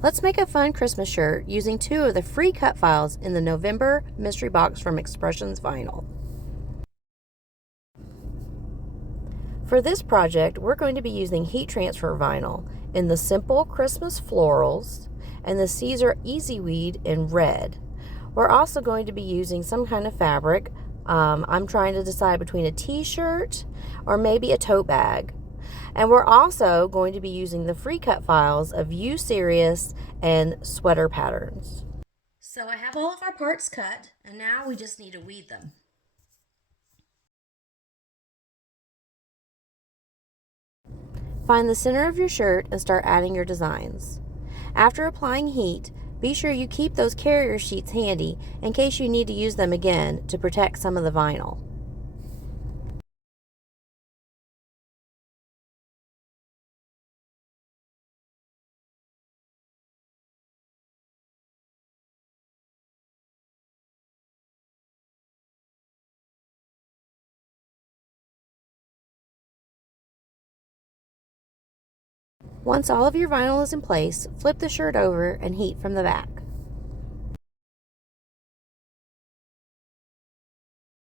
Let's make a fun Christmas shirt using 2 of the free cut files in the November mystery box from Expressions Vinyl. For this project, we're going to be using heat transfer vinyl in the Simple Christmas Florals and the Caesar Easy Weed in red. We're also going to be using some kind of fabric. I'm trying to decide between a t-shirt or maybe a tote bag. And we're also going to be using the free cut files of You Serious and Sweater Patterns. So I have all of our parts cut, and now we just need to weed them. Find the center of your shirt and start adding your designs. After applying heat, be sure you keep those carrier sheets handy in case you need to use them again to protect some of the vinyl. Once all of your vinyl is in place, flip the shirt over and heat from the back.